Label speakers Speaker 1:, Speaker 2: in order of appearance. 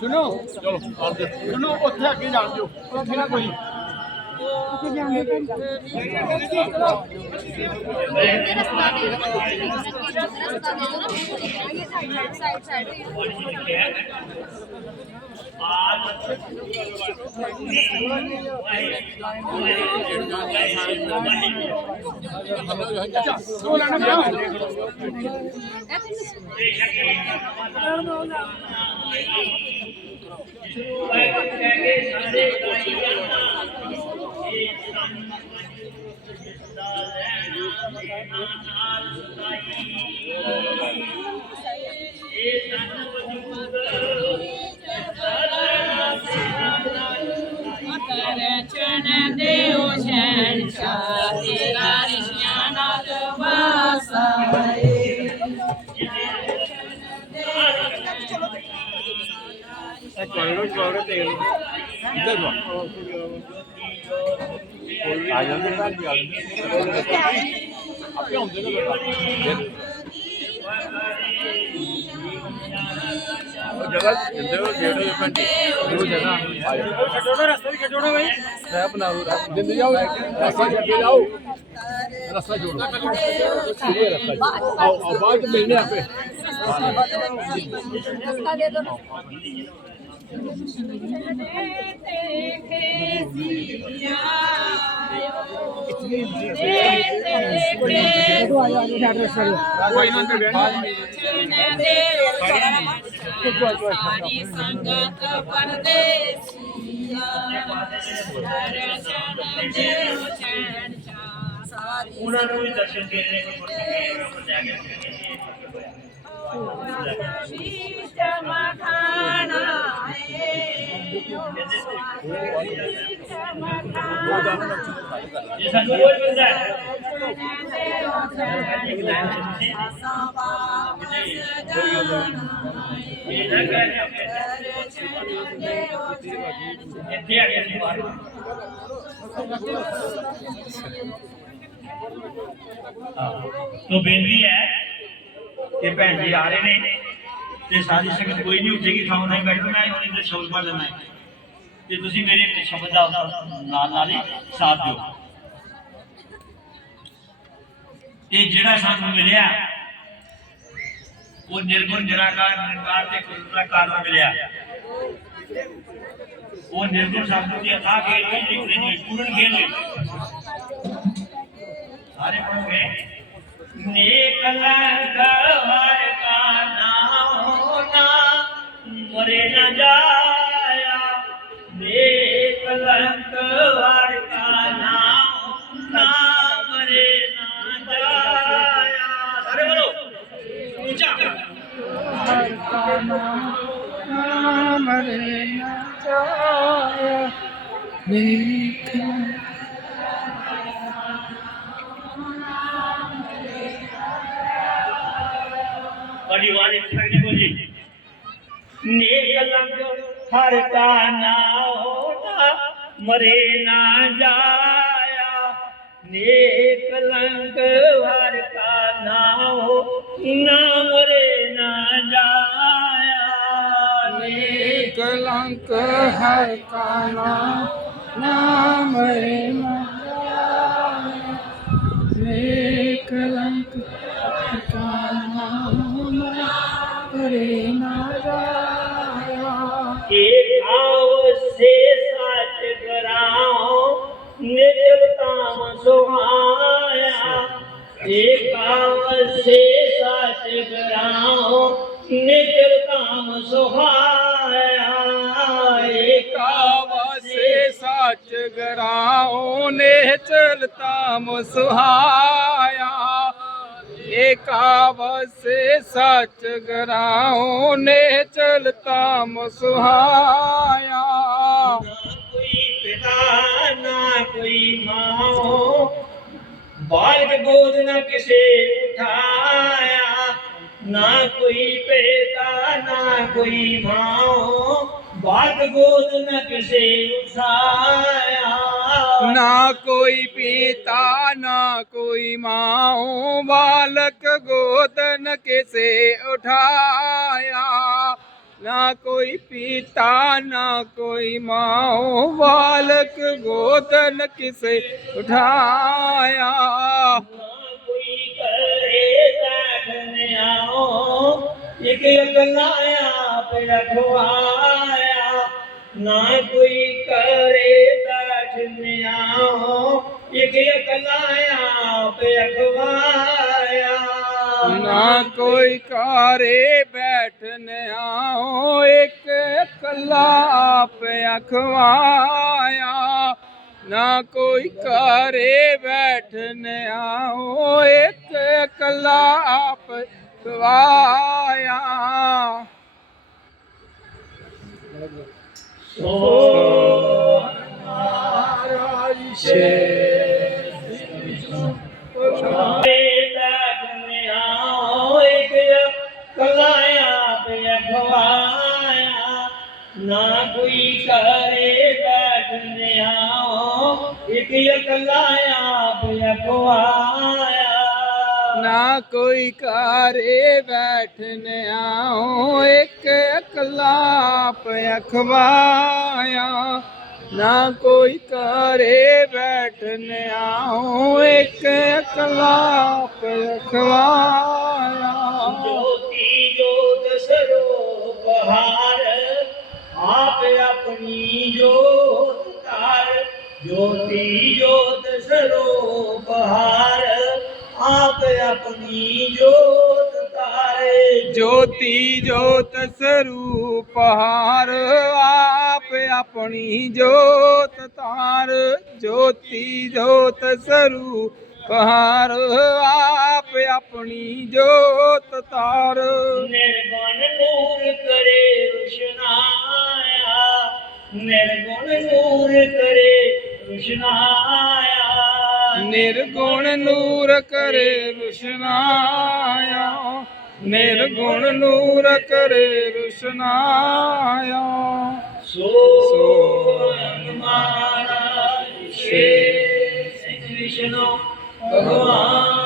Speaker 1: ਸੁਣੋ। ਚਲੋ ਸੁਣੋ ਉੱਥੇ ਅੱਗੇ ਜਾਣ ਦਿਓ। ਉੱਥੇ ਨਾ ਕੋਈ। ਲੈਣਾ Turn and.
Speaker 2: ਆ ਜਾਂਦੇ ਨਾਲ ਵੀ। ਆ ਜਾਂਦੇ
Speaker 1: ਆਪੇ ਹੁੰਦੇ ਨੇ ਜਗ੍ਹਾ ਜਿੰਦੇ ਉਹ ਜਿਹੜੇ ਪੰਡੀ ਉਹ ਜਗ੍ਹਾ ਆ ਜਾਓ ਛੱਡੋ ਨਾ ਰਸਤਾ ਵੀ ਨਾ ਭਾਈ ਮੈਂ ਬਣਾ ਲੂ
Speaker 2: ਜਿੰਦੇ ਜਾਓ ਰਸਤਾ ਛੱਡ ਜਾਓ।
Speaker 1: ਰਸਤਾ ਜੋੜੋ। ਰਸਤਾ ਆਓ ਆਓ ਬਾਅਦ ਮਿਲਨੇ ਆਪੇ Una nueva invitación que ਜੇ ਸਾਨੂੰ ਕੋਈ ਮਿਲਦਾ ਇਹ ਨਾ ਕਹੇ ਇੱਥੇ ਆ ਗਏ ਸੀ ਬਾਹਰ ਤੋ ਬੇਨਤੀ ਹੈ ਕਿ ਭੈਣ ਜੀ ਆ ਰਹੇ ਨੇ ਤੇ ਸਾਰੀ ਸੰਗਤ ਕੋਈ ਨਹੀਂ ਉੱਠੇਗੀ ਥਾਂ ਨਹੀਂ ਬੈਠਣਾ ਹੈ, ਉਹਨੇ ਸ਼ਬਦ ਪਾ ਲੈਣਾ ਹੈ। ਤੇ ਤੁਸੀਂ ਮੇਰੇ ਸ਼ਬਦ ਦਾ ਨਾਲ ਨਾਲ ਹੀ ਸਾਥ ਦਿਓ ਇਹ ਜਿਹੜਾ ਸਾਨੂੰ ਮਿਲਿਆ ਉਹ ਨਿਰਗੁਣ ਨਿਰਾਕਾਰ ਨਿਰਕਾਰ ਤੇ ਗੁਰੂ ਕਾਰਨ ਮਿਲਿਆ ਉਹ ਨਿਰਗੁਣ ਸ਼ਬਦ ਦੀ ਅਥਾ ਕੇ ਨਹੀਂ ਲਿਖਦੇ ਨਹੀਂ ਪੂਰਨ ਗੇਲੇ ਸਾਰੇ ਪੜੋਗੇ नेक लंगवार का नाम होना
Speaker 2: मरे न जाया
Speaker 1: बड़ी एक सकती बोली नेक लंग हर का ना होना मरे ना जाया नेक लंग हर का ना हो, ना मरे ना जाया ਕਲੰਕ ਹੈ ਕਾਨਾ ਨਾਮ ਰੇ ਮੰਗਾਵੇ सच गराओ ने चलता मुसहाया। एकावत से सच गराओ ने चलता मुसहाया। पिता ना कोई माँ बालक गोद न किसे उठाया, ना कोई पिता ना कोई माँ। बालक गोद न किसे उठाया ना कोई पिता, ना कोई माँ, बालक गोदन किसे उठाया? ना कोई पिता, ना कोई माँ, बालक गोदन किसे उठाया? ना कोई करे आओ एक पे ना कोई कारे बैठने आओ एक कला आप अखवाया ना कोई कारे बैठने आओ एक कला आप अखवाया ਨਾ ਕੋਈ ਕਾਰੇ ਬੈਠਨਿਆ ਇੱਕ ਅਕਲਾਪ ਅਖਵਾਇਆ। ਨਾ ਕੋਈ ਕਾਰੇ ਬੈਠਨਿਆ ਇੱਕ ਅਕਲਾਪ ਅਖਵਾਇਆ। ਆਪਣੀ ਜੋਤ ਤਾਰੇ ਜੋਤੀ ਜੋਤ ਸਰੂਪ ਹਾਰ ਆਪ ਆਪਣੀ ਜੋਤ ਤਾਰ ਜੋਤੀ ਜੋਤ ਸਰੂਪ ਹਾਰ ਆਪ ਆਪਣੀ ਜੋਤ ਤਾਰ ਨਿਰਗੁਣ ਨੂਰ ਕਰੇ ਰੁਸ਼ਨਾਇਆ। ਨਿਰਗੁਣ ਨੂਰ ਕਰੇ ਰੁਸ਼ਨਾਇਆ। निर्गुण नूर करे रुशनाया निर्गुण नूर करे रुशनाया सो सो हनुमान श्री कृष्ण भगवान